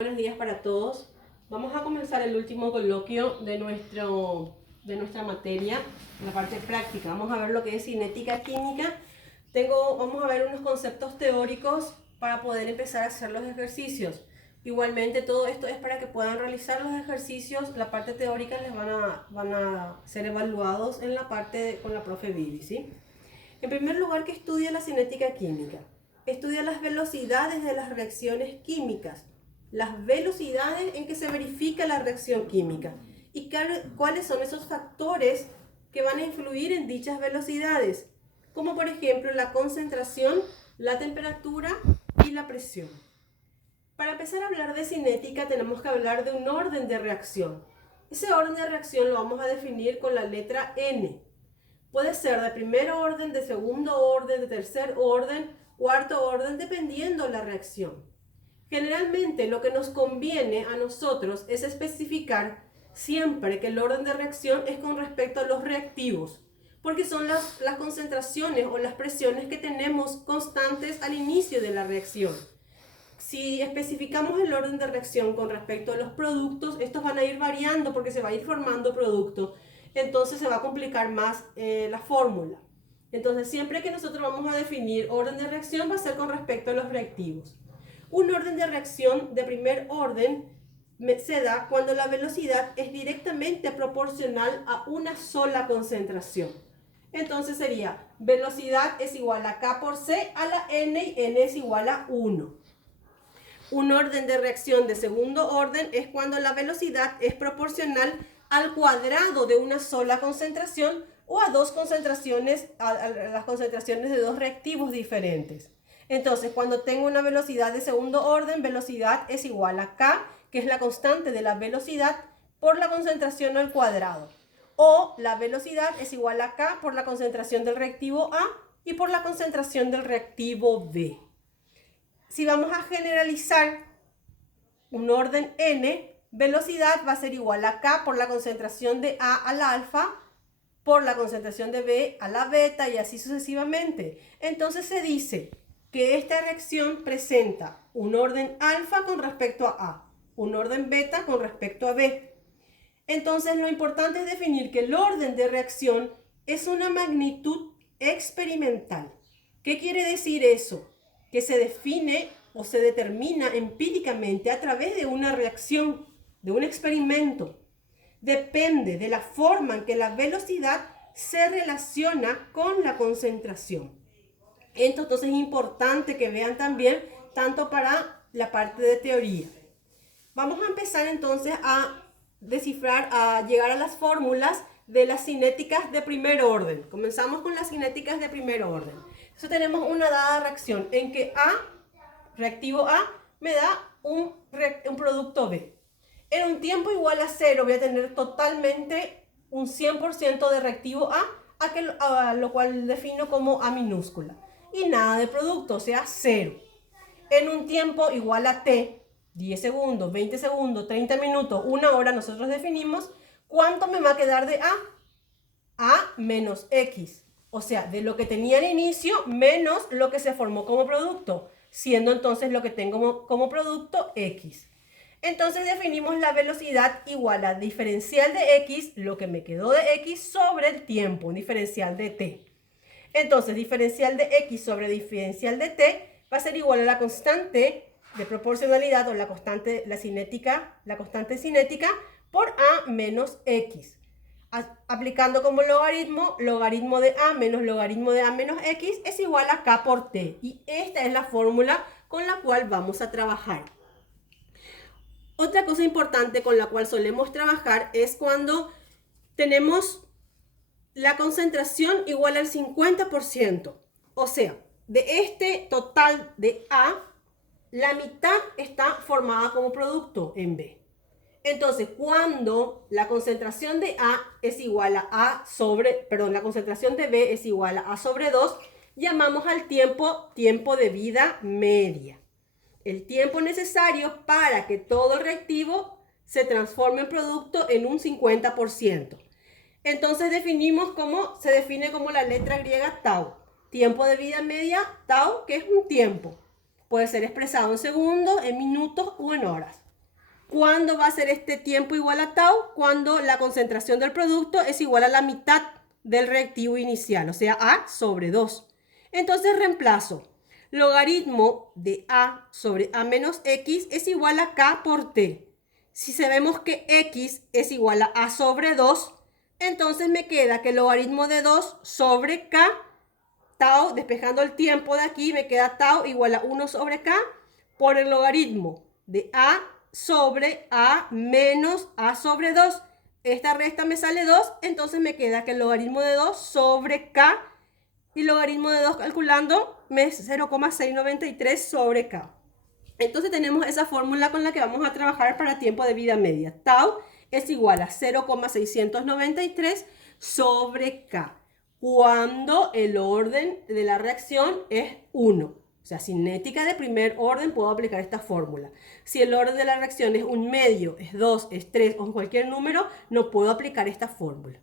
Buenos días para todos. Vamos a comenzar el último coloquio de nuestra materia, la parte práctica. Vamos a ver lo que es cinética química. Vamos a ver unos conceptos teóricos para poder empezar a hacer los ejercicios. Igualmente todo esto es para que puedan realizar los ejercicios. La parte teórica les van a ser evaluados en la parte con la profe Vivi, ¿sí? En primer lugar, ¿qué estudia la cinética química? Estudia las velocidades de las reacciones químicas, las velocidades en que se verifica la reacción química y cuáles son esos factores que van a influir en dichas velocidades, como por ejemplo la concentración, la temperatura y la presión. Para empezar a hablar de cinética tenemos que hablar de un orden de reacción. Ese orden de reacción lo vamos a definir con la letra N. Puede ser de primer orden, de segundo orden, de tercer orden, cuarto orden, dependiendo la reacción. Generalmente lo que nos conviene a nosotros es especificar siempre que el orden de reacción es con respecto a los reactivos, porque son las concentraciones o las presiones que tenemos constantes al inicio de la reacción. Si especificamos el orden de reacción con respecto a los productos, estos van a ir variando porque se va a ir formando producto, entonces se va a complicar más la fórmula. Entonces siempre que nosotros vamos a definir orden de reacción va a ser con respecto a los reactivos. Un orden de reacción de primer orden se da cuando la velocidad es directamente proporcional a una sola concentración. Entonces sería velocidad es igual a K por C a la N y N es igual a 1. Un orden de reacción de segundo orden es cuando la velocidad es proporcional al cuadrado de una sola concentración o a dos concentraciones, a las concentraciones de dos reactivos diferentes. Entonces, cuando tengo una velocidad de segundo orden, velocidad es igual a K, que es la constante de la velocidad, por la concentración al cuadrado. O la velocidad es igual a K por la concentración del reactivo A y por la concentración del reactivo B. Si vamos a generalizar un orden N, velocidad va a ser igual a K por la concentración de A al alfa, por la concentración de B a la beta y así sucesivamente. Entonces se dice que esta reacción presenta un orden alfa con respecto a A, un orden beta con respecto a B. Entonces lo importante es definir que el orden de reacción es una magnitud experimental. ¿Qué quiere decir eso? Que se define o se determina empíricamente a través de una reacción, de un experimento. Depende de la forma en que la velocidad se relaciona con la concentración. Entonces es importante que vean también tanto para la parte de teoría. Vamos a empezar entonces a descifrar, a llegar a las fórmulas de las cinéticas de primer orden. Comenzamos con las cinéticas de primer orden. Entonces tenemos una dada reacción en que A, reactivo A, me da un producto B. En un tiempo igual a 0 voy a tener totalmente un 100% de reactivo A lo cual defino como A minúscula. Y nada de producto, o sea, 0. En un tiempo igual a T, 10 segundos, 20 segundos, 30 minutos, 1 hora, nosotros definimos cuánto me va a quedar de A menos X. O sea, de lo que tenía al inicio menos lo que se formó como producto, siendo entonces lo que tengo como producto X. Entonces definimos la velocidad igual a diferencial de X, lo que me quedó de X sobre el tiempo, un diferencial de T. Entonces, diferencial de X sobre diferencial de T va a ser igual a la constante de proporcionalidad o la constante cinética por A menos X. Aplicando como logaritmo, logaritmo de A menos logaritmo de A menos X es igual a K por T. Y esta es la fórmula con la cual vamos a trabajar. Otra cosa importante con la cual solemos trabajar es cuando tenemos la concentración igual al 50%. O sea, de este total de A, la mitad está formada como producto en B. Entonces, cuando la concentración de A es igual a la concentración de B es igual a sobre 2, llamamos al tiempo de vida media. El tiempo necesario para que todo el reactivo se transforme en producto en un 50%. Entonces se define como la letra griega tau. Tiempo de vida media, tau, que es un tiempo. Puede ser expresado en segundos, en minutos o en horas. ¿Cuándo va a ser este tiempo igual a tau? Cuando la concentración del producto es igual a la mitad del reactivo inicial, o sea, A sobre 2. Entonces reemplazo. Logaritmo de A sobre A menos X es igual a K por T. Si sabemos que X es igual a A sobre 2, entonces me queda que el logaritmo de 2 sobre K, tau, despejando el tiempo de aquí, me queda tau igual a 1 sobre K por el logaritmo de A sobre A menos A sobre 2. Esta resta me sale 2, entonces me queda que el logaritmo de 2 sobre K y logaritmo de 2 calculando me es 0,693 sobre K. Entonces tenemos esa fórmula con la que vamos a trabajar para tiempo de vida media. Tau es igual a 0,693 sobre K, cuando el orden de la reacción es 1. O sea, cinética de primer orden puedo aplicar esta fórmula. Si el orden de la reacción es 1 medio, es 2, es 3 o cualquier número, no puedo aplicar esta fórmula.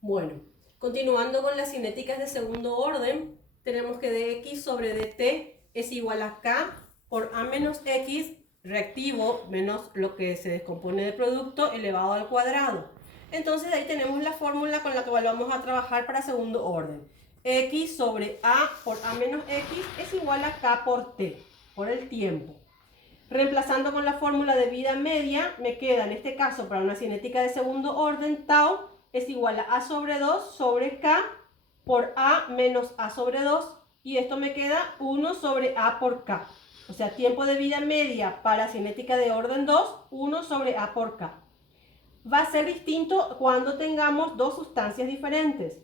Bueno, continuando con las cinéticas de segundo orden, tenemos que dx sobre dt es igual a k por a menos x reactivo menos lo que se descompone de producto elevado al cuadrado. Entonces ahí tenemos la fórmula con la que vamos a trabajar para segundo orden. X sobre a por a menos x es igual a k por t, por el tiempo. Reemplazando con la fórmula de vida media, me queda en este caso para una cinética de segundo orden, tau es igual a sobre 2 sobre k por a menos a sobre 2. Y esto me queda 1 sobre a por k. O sea, tiempo de vida media para cinética de orden 2, 1 sobre a por k. Va a ser distinto cuando tengamos dos sustancias diferentes.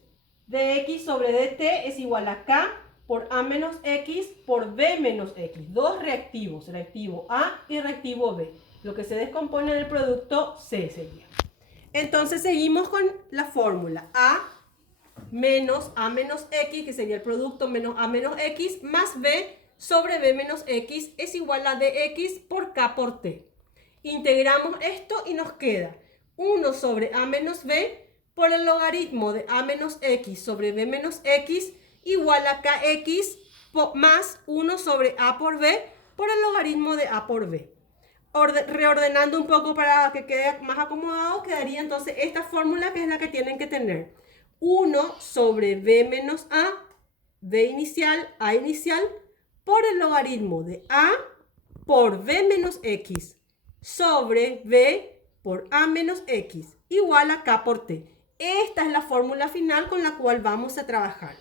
Dx sobre dt es igual a k por a menos x por b menos x. Dos reactivos, reactivo A y reactivo B. Lo que se descompone en el producto C sería. Entonces seguimos con la fórmula. A menos x, que sería el producto menos a menos x, más b sobre b menos x es igual a dx por k por t. Integramos esto y nos queda 1 sobre a menos b por el logaritmo de a menos x sobre b menos x igual a kx más 1 sobre a por b por el logaritmo de a por b. Reordenando un poco para que quede más acomodado, quedaría entonces esta fórmula, que es la que tienen que tener. 1 sobre b menos a, b inicial, a inicial, por el logaritmo de a por b menos x sobre b por a menos x igual a k por t. Esta es la fórmula final con la cual vamos a trabajar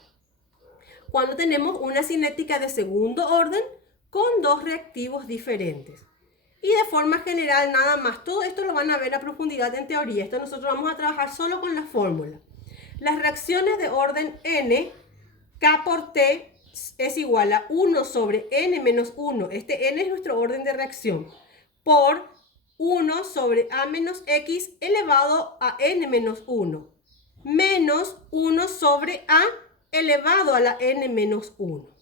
cuando tenemos una cinética de segundo orden con dos reactivos diferentes. Y de forma general nada más. Todo esto lo van a ver a profundidad en teoría. Esto nosotros vamos a trabajar solo con la fórmula. Las reacciones de orden n, k por t es igual a 1 sobre n menos 1. Este n es nuestro orden de reacción. Por 1 sobre a menos x elevado a n menos 1. Menos 1 sobre a elevado a la n menos 1.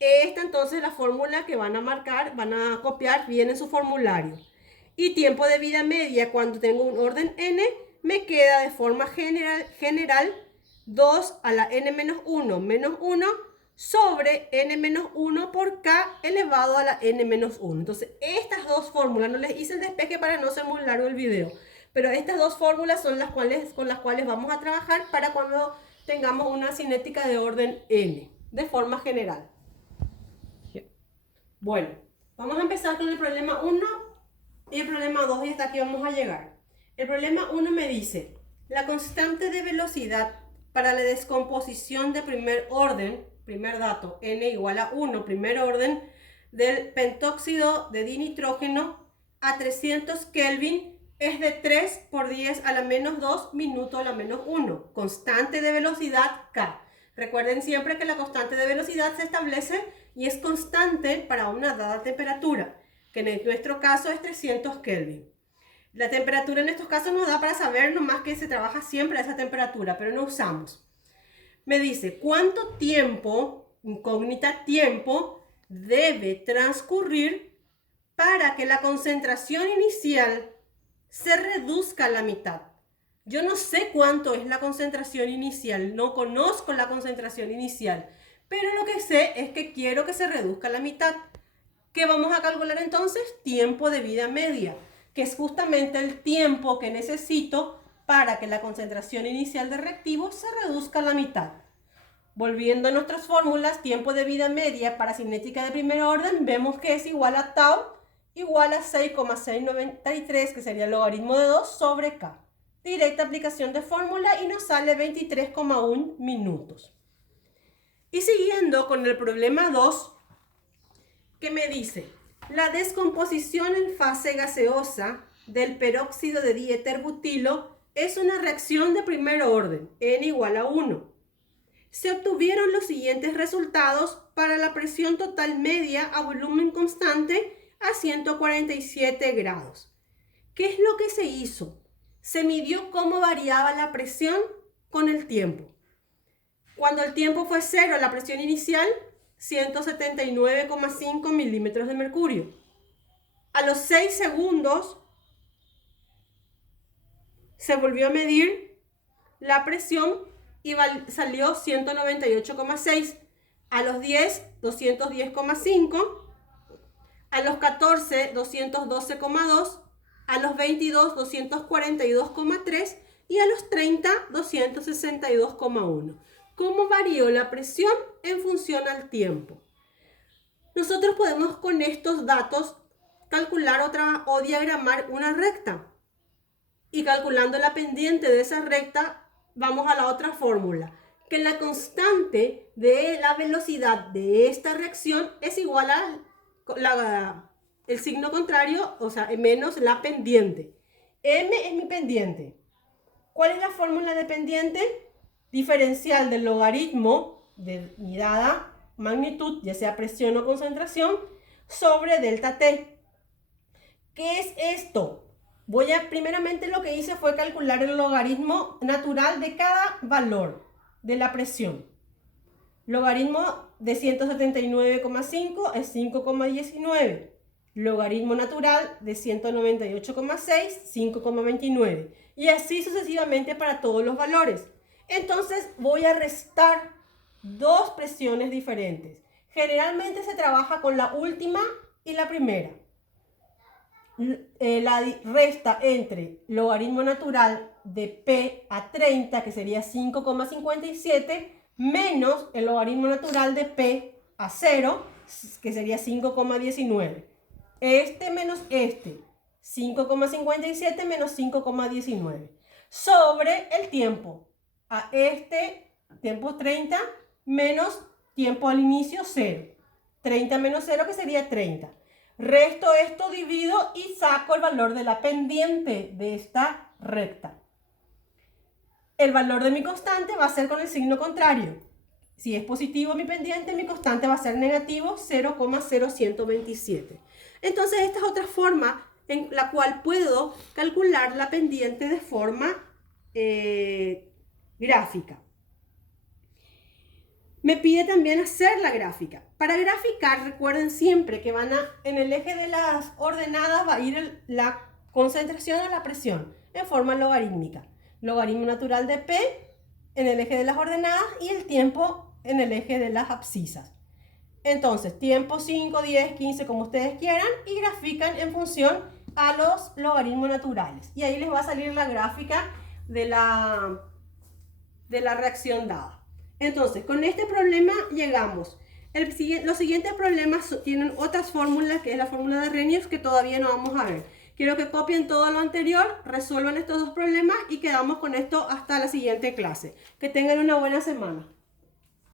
Esta entonces es la fórmula que van a marcar, van a copiar bien en su formulario. Y tiempo de vida media cuando tengo un orden n, me queda de forma general 2 a la n menos 1 menos 1 sobre n menos 1 por k elevado a la n menos 1. Entonces estas dos fórmulas, no les hice el despeje para no ser muy largo el video, pero estas dos fórmulas son con las cuales vamos a trabajar para cuando tengamos una cinética de orden n, de forma general. Bueno, vamos a empezar con el problema 1 y el problema 2 y hasta aquí vamos a llegar. El problema 1 me dice, la constante de velocidad para la descomposición de primer orden, primer dato, n igual a 1, primer orden, del pentóxido de dinitrógeno a 300 Kelvin es de 3 por 10 a la menos 2 minuto a la menos 1. Constante de velocidad K. Recuerden siempre que la constante de velocidad se establece y es constante para una dada temperatura, que en nuestro caso es 300 Kelvin. La temperatura en estos casos nos da para saber nomás que se trabaja siempre a esa temperatura, pero no usamos. Me dice, ¿cuánto tiempo, incógnita tiempo, debe transcurrir para que la concentración inicial se reduzca a la mitad? Yo no sé cuánto es la concentración inicial, no conozco la concentración inicial, pero lo que sé es que quiero que se reduzca a la mitad. ¿Qué vamos a calcular entonces? Tiempo de vida media, que es justamente el tiempo que necesito para que la concentración inicial de reactivo se reduzca a la mitad. Volviendo a nuestras fórmulas, tiempo de vida media para cinética de primer orden, vemos que es igual a tau igual a 6,693, que sería el logaritmo de 2 sobre k. Directa aplicación de fórmula y nos sale 23,1 minutos. Y siguiendo con el problema 2, que me dice, la descomposición en fase gaseosa del peróxido de dieterbutilo es una reacción de primer orden, n igual a 1. Se obtuvieron los siguientes resultados para la presión total media a volumen constante a 147 grados. ¿Qué es lo que se hizo? Se midió cómo variaba la presión con el tiempo. Cuando el tiempo fue 0, la presión inicial, 179,5 milímetros de mercurio. A los 6 segundos se volvió a medir la presión y salió 198,6. A los 10, 210,5. A los 14, 212,2. A los 22, 242,3. Y a los 30, 262,1. ¿Cómo varió la presión en función al tiempo? Nosotros podemos con estos datos calcular o diagramar una recta. Y calculando la pendiente de esa recta, vamos a la otra fórmula, que la constante de la velocidad de esta reacción es igual a el signo contrario, o sea, menos la pendiente. M es mi pendiente. ¿Cuál es la fórmula de pendiente? Diferencial del logaritmo de mi dada magnitud, ya sea presión o concentración, sobre delta T. ¿Qué es esto? Primeramente lo que hice fue calcular el logaritmo natural de cada valor de la presión. Logaritmo de 179,5 es 5,19. Logaritmo natural de 198,6, 5,29. Y así sucesivamente para todos los valores. Entonces voy a restar dos presiones diferentes. Generalmente se trabaja con la última y la primera. La resta entre logaritmo natural de P a 30, que sería 5,57, menos el logaritmo natural de P a 0, que sería 5,19. Este menos este, 5,57 menos 5,19, sobre el tiempo. A este tiempo 30 menos tiempo al inicio 0. 30 menos 0, que sería 30. Resto esto, divido y saco el valor de la pendiente de esta recta. El valor de mi constante va a ser con el signo contrario. Si es positivo mi pendiente, mi constante va a ser negativo, 0,0127. Entonces esta es otra forma en la cual puedo calcular la pendiente de forma gráfica. Me pide también hacer la gráfica. Para graficar, recuerden siempre que en el eje de las ordenadas va a ir la concentración o la presión en forma logarítmica. Logaritmo natural de P en el eje de las ordenadas y el tiempo en el eje de las abscisas. Entonces, tiempo 5, 10, 15, como ustedes quieran, y grafican en función a los logaritmos naturales. Y ahí les va a salir la gráfica de la reacción dada. Entonces, con este problema llegamos. Los siguientes problemas tienen otras fórmulas, que es la fórmula de Arrhenius, que todavía no vamos a ver. Quiero que copien todo lo anterior, resuelvan estos dos problemas y quedamos con esto hasta la siguiente clase. Que tengan una buena semana.